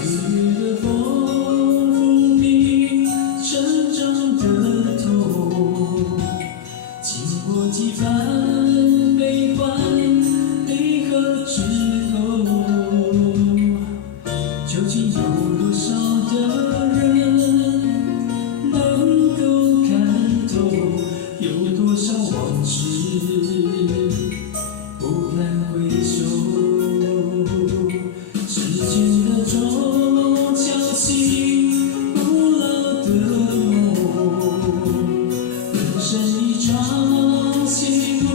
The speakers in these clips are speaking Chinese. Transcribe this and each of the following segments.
岁月的风抚平成长的痛，经过几番悲欢离合之后，究竟有多少的人能够看透？有多少往事不敢回首？时间的钟敲醒古老的梦，人生一场戏路，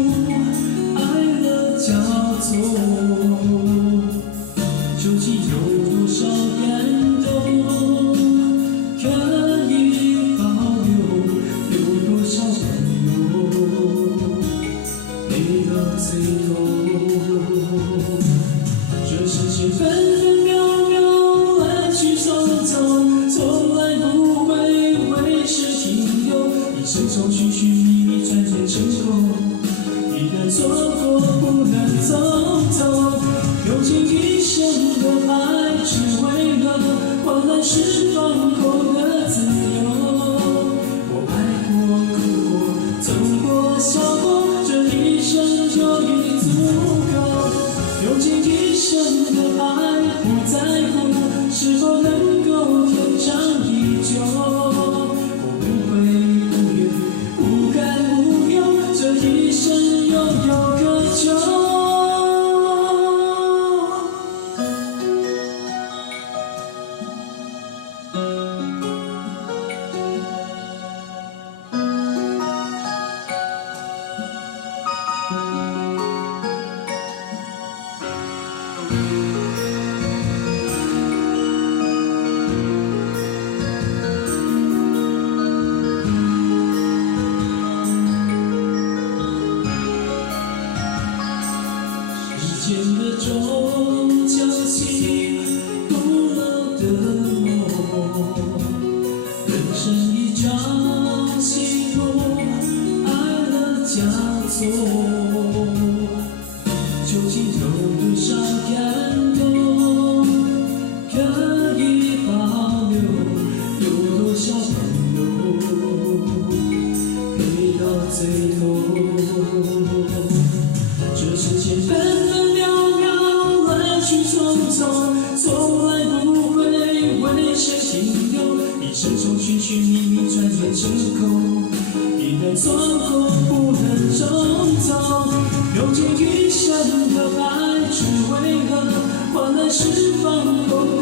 爱乐交错，究竟有多少感动可以保留？有多少温柔陪到最后？这世间分分秒秒，来去匆匆，从来不会为谁停留。一生中寻寻觅觅，转眼成空。一旦错过，不能从头。用尽一生的爱，只为了换来释放后的自由。我爱过，哭过，走过，笑过，这一生就已足够。用尽一生的爱，不在乎是否能够天长地久。我不悔不怨，无感无忧，这一生又有何求？时间的钟敲醒古老的梦，人生一场戏路，爱乐交错，究竟有多少感动可以保留？有多少温柔陪到最后？这世间分分秒秒，来去匆匆，从来不会为谁停留。一生中寻寻觅觅，转眼成空。一旦错过，不能重头。用尽一生的爱，只为了换来释放后的